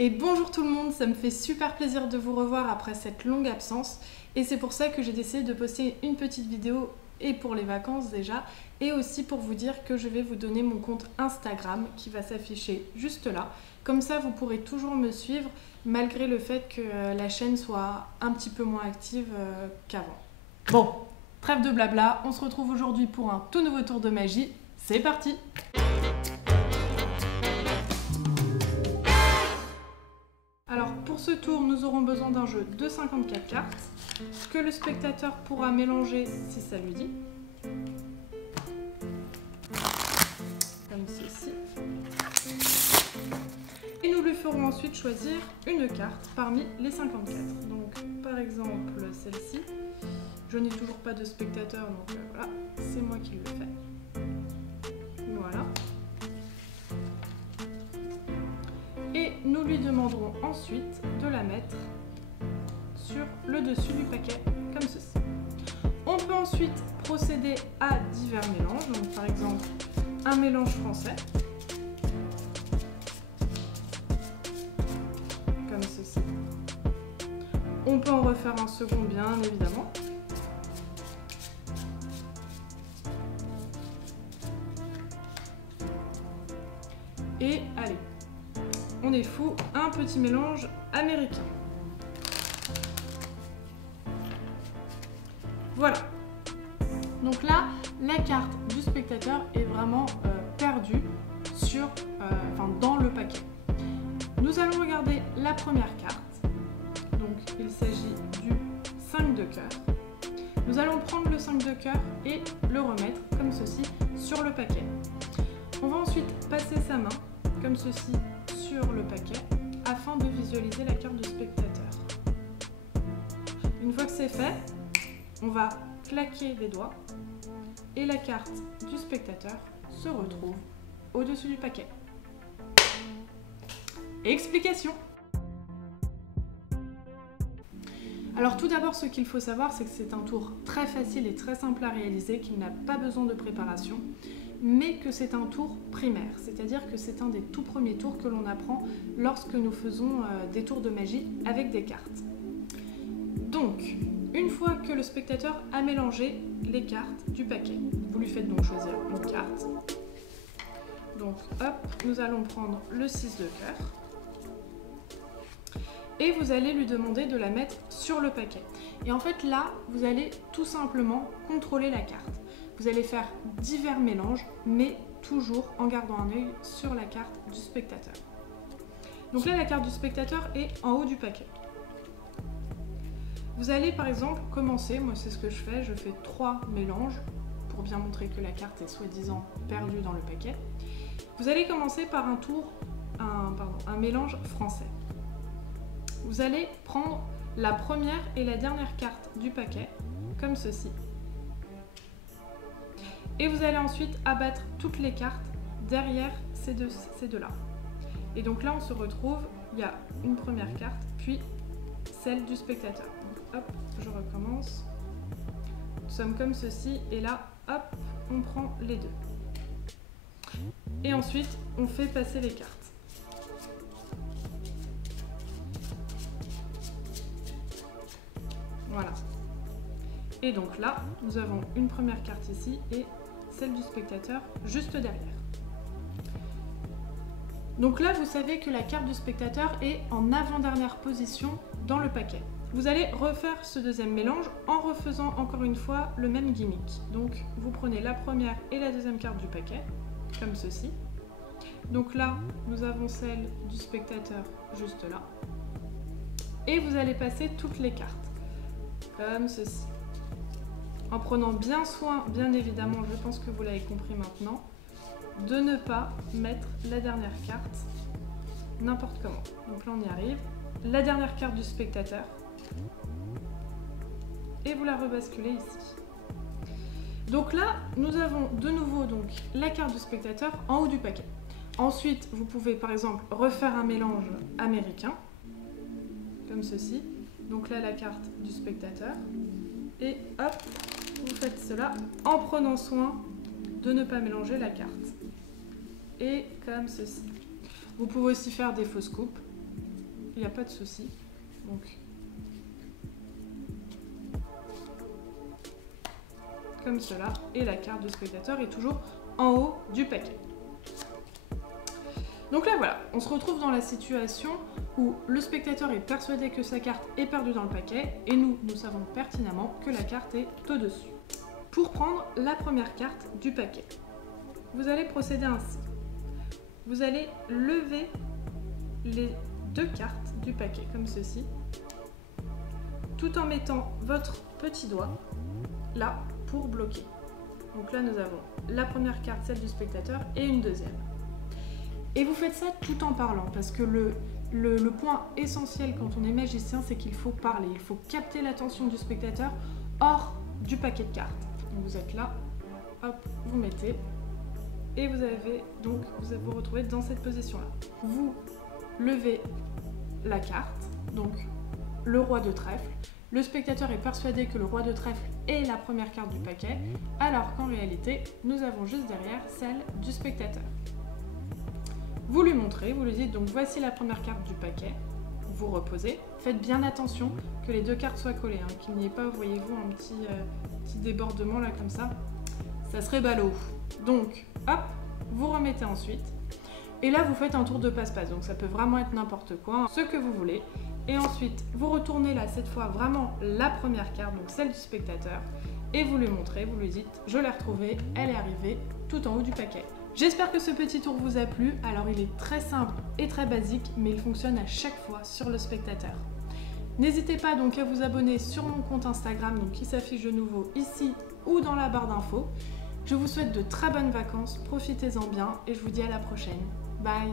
Et bonjour tout le monde, ça me fait super plaisir de vous revoir après cette longue absence et c'est pour ça que j'ai décidé de poster une petite vidéo et pour les vacances déjà et aussi pour vous dire que je vais vous donner mon compte Instagram qui va s'afficher juste là. Comme ça vous pourrez toujours me suivre malgré le fait que la chaîne soit un petit peu moins active qu'avant. Bon, trêve de blabla, on se retrouve aujourd'hui pour un tout nouveau tour de magie, c'est parti! Alors pour ce tour, nous aurons besoin d'un jeu de 54 cartes que le spectateur pourra mélanger si ça lui dit. Comme ceci. Et nous lui ferons ensuite choisir une carte parmi les 54. Donc par exemple celle-ci. Je n'ai toujours pas de spectateur, donc voilà, c'est moi qui le fais. Voilà. Et nous lui demanderons ensuite de la mettre sur le dessus du paquet, comme ceci. On peut ensuite procéder à divers mélanges, donc par exemple un mélange français, comme ceci. On peut en refaire un second, bien évidemment. Et allez, on est fou, un petit mélange américain. Voilà. Donc là, la carte du spectateur est vraiment perdue dans le paquet. Nous allons regarder la première carte. Donc il s'agit du 5 de cœur. Nous allons prendre le 5 de cœur et le remettre comme ceci sur le paquet. On va ensuite passer sa main comme ceci sur le paquet afin de visualiser la carte du spectateur. Une fois que c'est fait, on va claquer des doigts et la carte du spectateur se retrouve au-dessus du paquet. Explication. Alors tout d'abord, ce qu'il faut savoir, c'est que c'est un tour très facile et très simple à réaliser, qu'il n'a pas besoin de préparation, mais que c'est un tour primaire, c'est-à-dire que c'est un des tout premiers tours que l'on apprend lorsque nous faisons des tours de magie avec des cartes. Donc, une fois que le spectateur a mélangé les cartes du paquet, vous lui faites donc choisir une carte. Donc hop, nous allons prendre le 6 de cœur. Et vous allez lui demander de la mettre sur le paquet. Et en fait là, vous allez tout simplement contrôler la carte. Vous allez faire divers mélanges, mais toujours en gardant un œil sur la carte du spectateur. Donc là, la carte du spectateur est en haut du paquet. Vous allez par exemple commencer, moi c'est ce que je fais 3 mélanges pour bien montrer que la carte est soi-disant perdue dans le paquet. Vous allez commencer par un mélange français. Vous allez prendre la première et la dernière carte du paquet, comme ceci. Et vous allez ensuite abattre toutes les cartes derrière ces deux-là. Et donc là, on se retrouve, il y a une première carte, puis celle du spectateur. Donc hop, je recommence. Nous sommes comme ceci, et là, hop, on prend les deux. Et ensuite, on fait passer les cartes. Voilà. Et donc là, nous avons une première carte ici et celle du spectateur juste derrière. Donc là, vous savez que la carte du spectateur est en avant-dernière position dans le paquet. Vous allez refaire ce deuxième mélange en refaisant encore une fois le même gimmick. Donc vous prenez la première et la deuxième carte du paquet, comme ceci. Donc là, nous avons celle du spectateur juste là. Et vous allez passer toutes les cartes, comme ceci. En prenant bien soin, bien évidemment, je pense que vous l'avez compris maintenant, de ne pas mettre la dernière carte n'importe comment. Donc là on y arrive. La dernière carte du spectateur. Et vous la rebasculez ici. Donc là, nous avons de nouveau donc la carte du spectateur en haut du paquet. Ensuite, vous pouvez par exemple refaire un mélange américain, comme ceci. Donc là, la carte du spectateur. Et hop, vous faites cela en prenant soin de ne pas mélanger la carte. Et comme ceci. Vous pouvez aussi faire des fausses coupes. il n'y a pas de souci. Donc, comme cela, et la carte du spectateur est toujours en haut du paquet. Donc là voilà, on se retrouve dans la situation où le spectateur est persuadé que sa carte est perdue dans le paquet et nous savons pertinemment que la carte est au-dessus. Pour prendre la première carte du paquet, vous allez procéder ainsi. Vous allez lever les 2 cartes du paquet comme ceci, tout en mettant votre petit doigt là pour bloquer. Donc là nous avons la première carte, celle du spectateur, et une deuxième. Et vous faites ça tout en parlant, parce que le point essentiel quand on est magicien, c'est qu'il faut parler, il faut capter l'attention du spectateur hors du paquet de cartes. Donc vous êtes là, hop, vous mettez, et vous vous retrouvez dans cette position-là. Vous levez la carte, donc le roi de trèfle. Le spectateur est persuadé que le roi de trèfle est la première carte du paquet, alors qu'en réalité, nous avons juste derrière celle du spectateur. Vous lui montrez, vous lui dites donc voici la première carte du paquet, vous reposez, faites bien attention que les 2 cartes soient collées, hein, qu'il n'y ait pas, voyez-vous, un petit débordement là comme ça serait ballot. Donc hop, vous remettez ensuite, et là vous faites un tour de passe-passe, donc ça peut vraiment être n'importe quoi, ce que vous voulez, et ensuite vous retournez là cette fois vraiment la première carte, donc celle du spectateur, et vous lui montrez, vous lui dites je l'ai retrouvée, elle est arrivée tout en haut du paquet. J'espère que ce petit tour vous a plu. Alors il est très simple et très basique, mais il fonctionne à chaque fois sur le spectateur. N'hésitez pas donc à vous abonner sur mon compte Instagram, donc qui s'affiche de nouveau ici ou dans la barre d'infos. Je vous souhaite de très bonnes vacances, profitez-en bien et je vous dis à la prochaine. Bye!